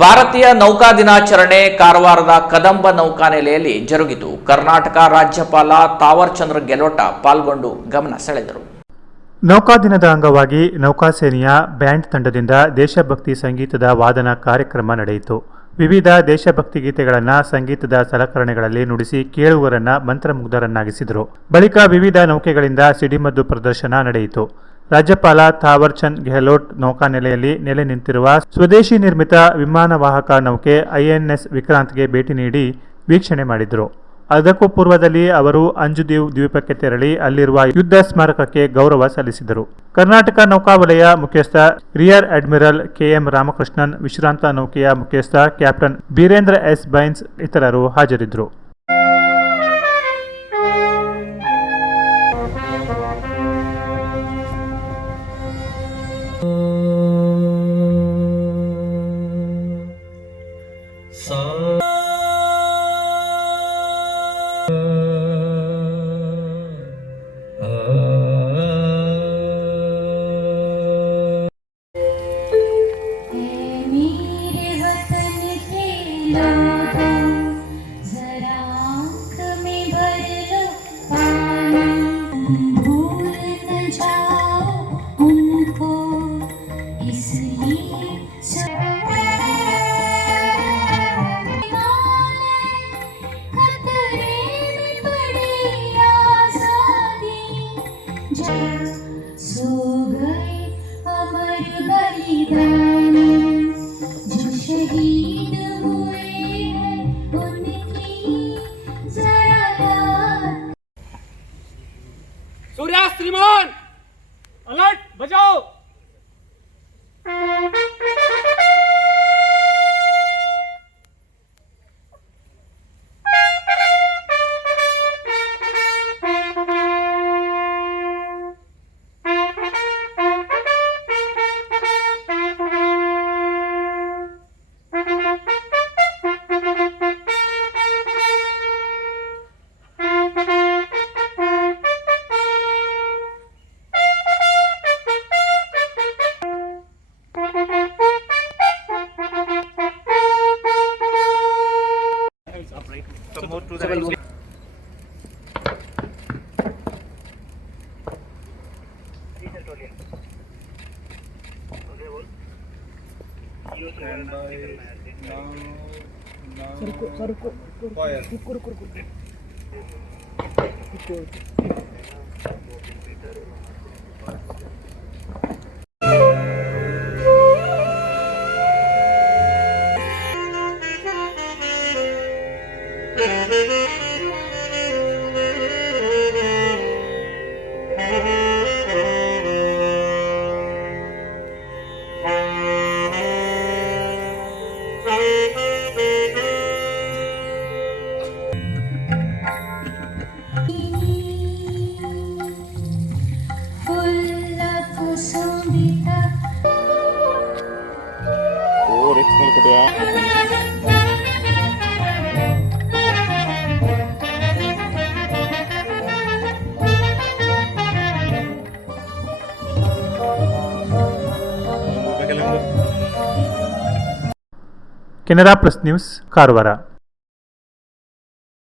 ಭಾರತೀಯ ನೌಕಾ ದಿನಾಚರಣೆ ಕಾರವಾರದ ಕದಂಬ ನೌಕಾನೆಲೆಯಲ್ಲಿ ಜರುಗಿತು. ಕರ್ನಾಟಕ ರಾಜ್ಯಪಾಲ ತಾವರ್ ಚಂದ್ರ ಗೆಹ್ಲೋಟ್ ಪಾಲ್ಗೊಂಡು ಗಮನ ಸೆಳೆದರು. ನೌಕಾ ದಿನದ ಅಂಗವಾಗಿ ನೌಕಾಸೇನೆಯ ಬ್ಯಾಂಡ್ ತಂಡದಿಂದ ದೇಶಭಕ್ತಿ ಸಂಗೀತದ ವಾದನ ಕಾರ್ಯಕ್ರಮ ನಡೆಯಿತು. ವಿವಿಧ ದೇಶಭಕ್ತಿ ಗೀತೆಗಳನ್ನು ಸಂಗೀತದ ಸಲಕರಣೆಗಳಲ್ಲಿ ನುಡಿಸಿ ಕೇಳುಗರನ್ನ ಮಂತ್ರಮುಗ್ಧರನ್ನಾಗಿಸಿದರು. ಬಳಿಕ ವಿವಿಧ ನೌಕೆಗಳಿಂದ ಸಿಡಿಮದ್ದು ಪ್ರದರ್ಶನ ನಡೆಯಿತು. ರಾಜ್ಯಪಾಲ ತಾವರ್ ಚಂದ್ ಗೆಹ್ಲೋಟ್ ನೌಕಾನೆಲೆಯಲ್ಲಿ ನೆಲೆ ನಿಂತಿರುವ ಸ್ವದೇಶಿ ನಿರ್ಮಿತ ವಿಮಾನ ವಾಹಕ ನೌಕೆ INS ವಿಕ್ರಾಂತ್ಗೆ ಭೇಟಿ ನೀಡಿ ವೀಕ್ಷಣೆ ಮಾಡಿದರು. ಅದಕ್ಕೂ ಪೂರ್ವದಲ್ಲಿ ಅವರು ಅಂಜುದೀವ್ ದ್ವೀಪಕ್ಕೆ ತೆರಳಿ ಅಲ್ಲಿರುವ ಯುದ್ಧ ಸ್ಮಾರಕಕ್ಕೆ ಗೌರವ ಸಲ್ಲಿಸಿದರು. ಕರ್ನಾಟಕ ನೌಕಾವಲಯ ಮುಖ್ಯಸ್ಥ ರಿಯರ್ ಅಡ್ಮಿರಲ್ KM ರಾಮಕೃಷ್ಣನ್, ವಿಶ್ರಾಂತ ನೌಕೆಯ ಮುಖ್ಯಸ್ಥ ಕ್ಯಾಪ್ಟನ್ ಬೀರೇಂದ್ರ S ಬೈನ್ಸ್ ಇತರರು ಹಾಜರಿದ್ದರು. सूर्यास्त्रिमान अलर्ट बजाओ। Canara plus news Karwar.